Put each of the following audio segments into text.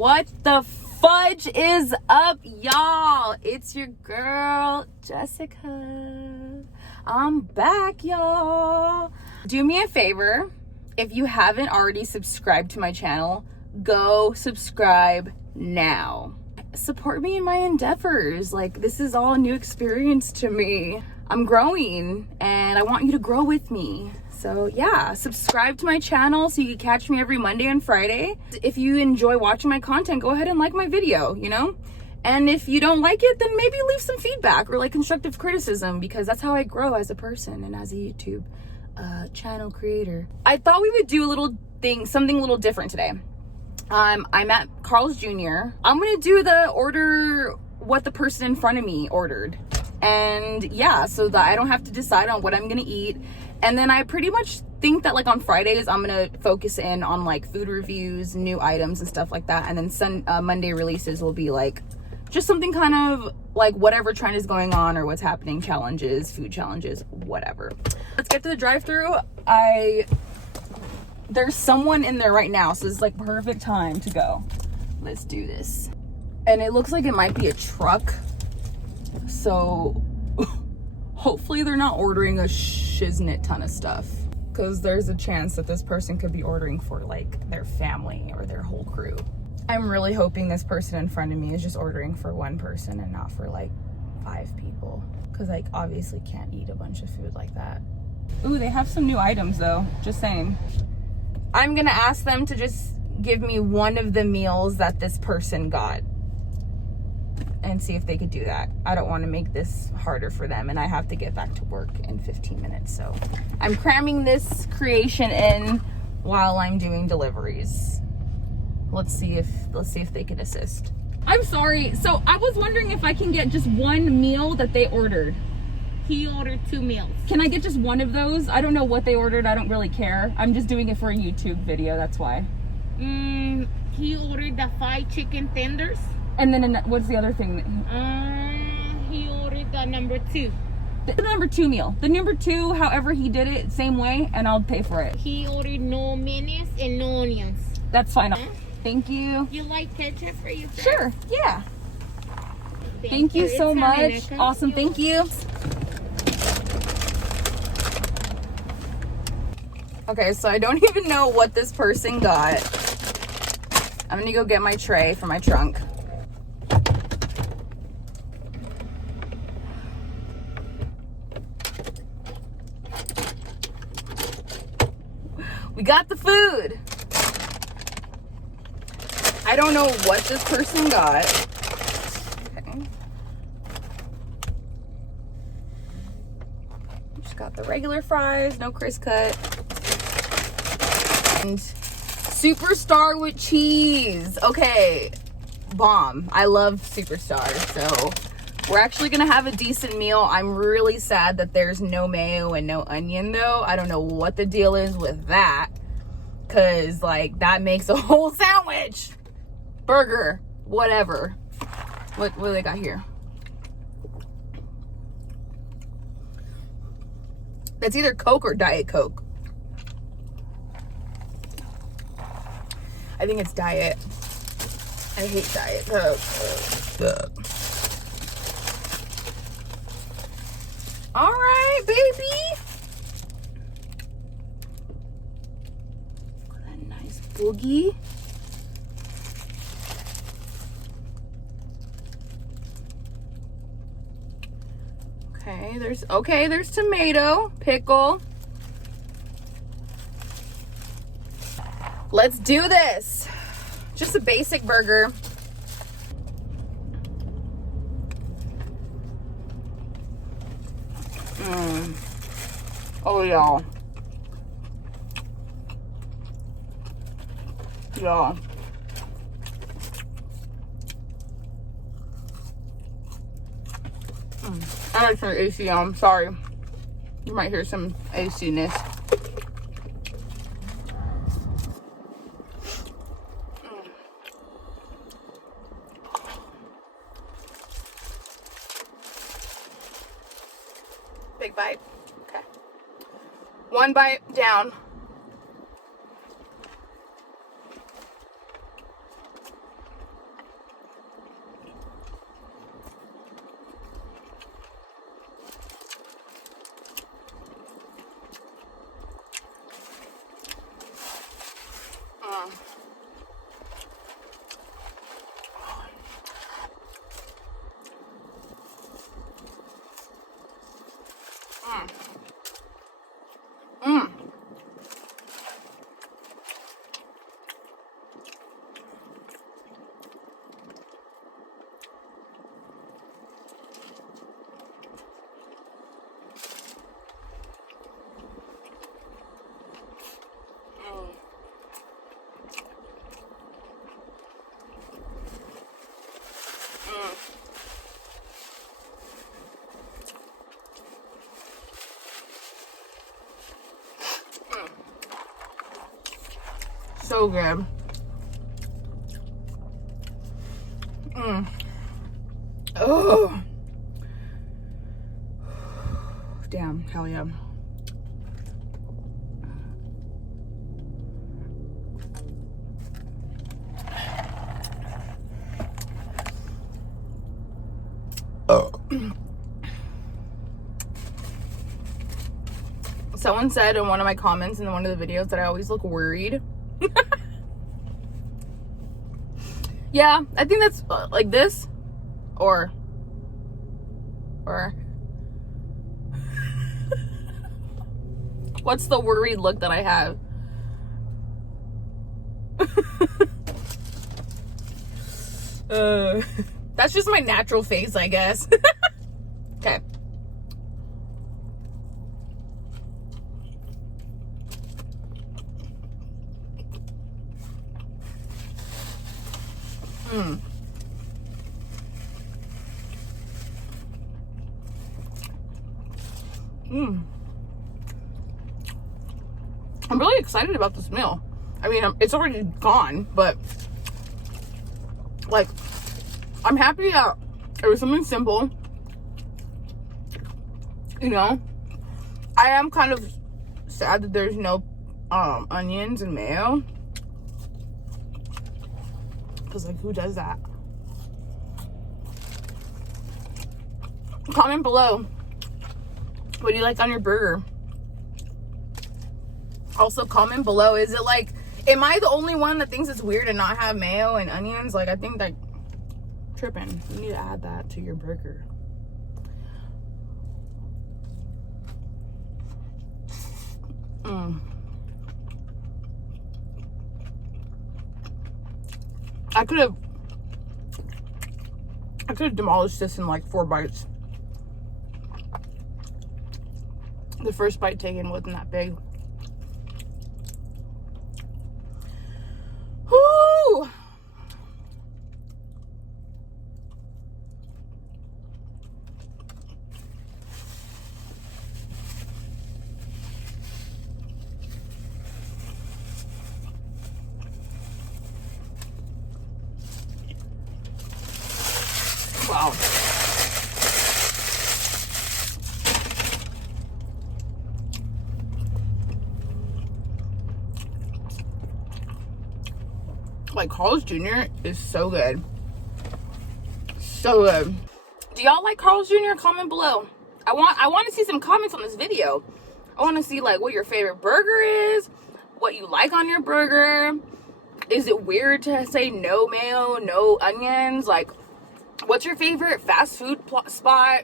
What the fudge is up, y'all? It's your girl, Jessica. I'm back, y'all. Do me a favor. If you haven't already subscribed to my channel, go subscribe now. Support me in my endeavors. Like, this is all a new experience to me. I'm growing and I want you to grow with me. So yeah, subscribe to my channel so you can catch me every Monday and Friday. If you enjoy watching my content, go ahead and like my video, you know? And if you don't like it, then maybe leave some feedback or like constructive criticism, because that's how I grow as a person and as a YouTube channel creator. I thought we would do a little thing, something a little different today. I'm at Carl's Jr. I'm gonna do the order what the person in front of me ordered. And yeah, so that I don't have to decide on what I'm gonna eat. And then I pretty much think that like on Fridays, I'm gonna focus in on like food reviews, new items and stuff like that. And then Monday releases will be like just something kind of like whatever trend is going on or what's happening, challenges, food challenges, whatever. Let's get to the drive-thru. There's someone in there right now, so it's like perfect time to go. Let's do this. And it looks like it might be a truck. So hopefully they're not ordering a shiznit ton of stuff, because there's a chance that this person could be ordering for like their family or their whole crew. I'm really hoping this person in front of me is just ordering for one person and not for like 5 people, because I obviously can't eat a bunch of food like that. Ooh, they have some new items though, just saying. I'm gonna ask them to just give me one of the meals that this person got and see if they could do that. I don't want to make this harder for them, and I have to get back to work in 15 minutes. So I'm cramming this creation in while I'm doing deliveries. Let's see if they can assist. I'm sorry. So I was wondering if I can get just one meal that they ordered. He ordered 2 meals. Can I get just one of those? I don't know what they ordered. I don't really care. I'm just doing it for a YouTube video. That's why. He ordered the 5 chicken tenders. And then what's the other thing? He ordered the number 2. The number 2 meal. The number 2, however he did it, same way, and I'll pay for it. He ordered no mayonnaise and no onions. That's fine. Thank you. You like ketchup for your friends? Sure, yeah. Thank you so much. Awesome, thank you. Okay, so I don't even know what this person got. I'm gonna go get my tray from my trunk. We got the food. I don't know what this person got. Okay. Just got the regular fries, no crisp cut. And Superstar with cheese. Okay, bomb. I love Superstar, so we're actually gonna have a decent meal. I'm really sad that there's no mayo and no onion though. I don't know what the deal is with that, because like that makes a whole sandwich, burger, whatever. What do they got here? That's either Coke or Diet Coke. I think it's Diet. I hate Diet Coke. All right, baby. That nice boogie. Okay, there's tomato, pickle. Let's do this. Just a basic burger. Oh, y'all. Y'all. I gotta turn the AC on. Sorry. You might hear some AC-ness. Big bite. Okay. 1 bite down. Mmm. So good. Oh, damn, hell yeah. Someone said in one of my comments in one of the videos that I always look worried. Yeah, I think that's like this or what's the worried look that I have? That's just my natural face, I guess. Okay. I'm really excited about this meal. I mean, it's already gone, but like, I'm happy that it was something simple. You know, I am kind of sad that there's no onions and mayo, because like, who does that? Comment below, what do you like on your burger? Also comment below, is it like, am I the only one that thinks it's weird to not have mayo and onions? Like, I think that tripping, you need to add that to your burger. I could have demolished this in like 4 bites. The first bite taken wasn't that big. Whoo! Wow. Like, Carl's Jr. is so good. So good. Do y'all like Carl's Jr.? Comment below. I want to see some comments on this video. I want to see like what your favorite burger is, what you like on your burger. Is it weird to say no mayo, no onions? Like, what's your favorite fast food spot?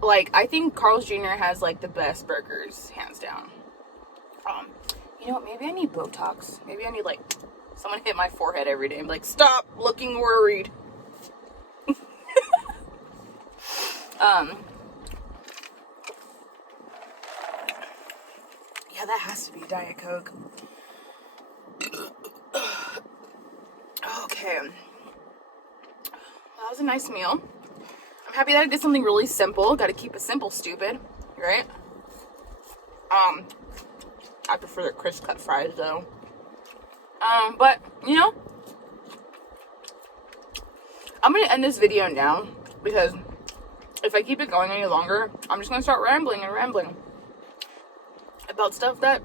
Like, I think Carl's Jr. has like the best burgers, hands down. You know what? Maybe I need Botox. Maybe I need like someone hit my forehead every day and be like, stop looking worried. Yeah, that has to be Diet Coke. Okay. That was a nice meal. I'm happy that I did something really simple. Gotta keep it simple, stupid. Right? I prefer the crisp cut fries though. But you know, I'm gonna end this video now because if I keep it going any longer, I'm just gonna start rambling about stuff that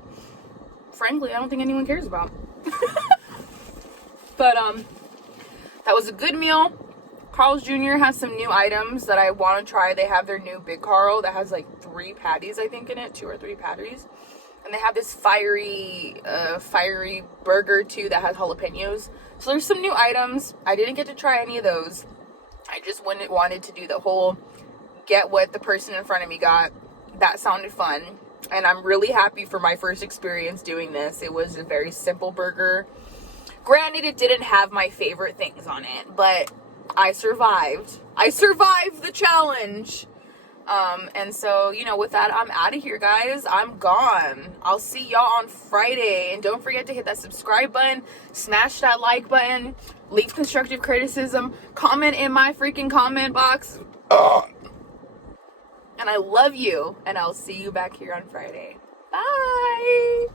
frankly I don't think anyone cares about. But that was a good meal. Carl's Jr. has some new items that I want to try. They have their new Big Carl that has like 3 patties, I think, in it, 2 or 3 patties. And they have this fiery burger too that has jalapenos. So there's some new items. I didn't get to try any of those. I just wanted to do the whole get what the person in front of me got, that sounded fun. And I'm really happy for my first experience doing this. It was a very simple burger. Granted, it didn't have my favorite things on it, but I survived. I survived the challenge. And so, you know, with that, I'm out of here, guys. I'm gone. I'll see y'all on Friday. And don't forget to hit that subscribe button, smash that like button, leave constructive criticism, comment in my freaking comment box. And I love you. And I'll see you back here on Friday. Bye.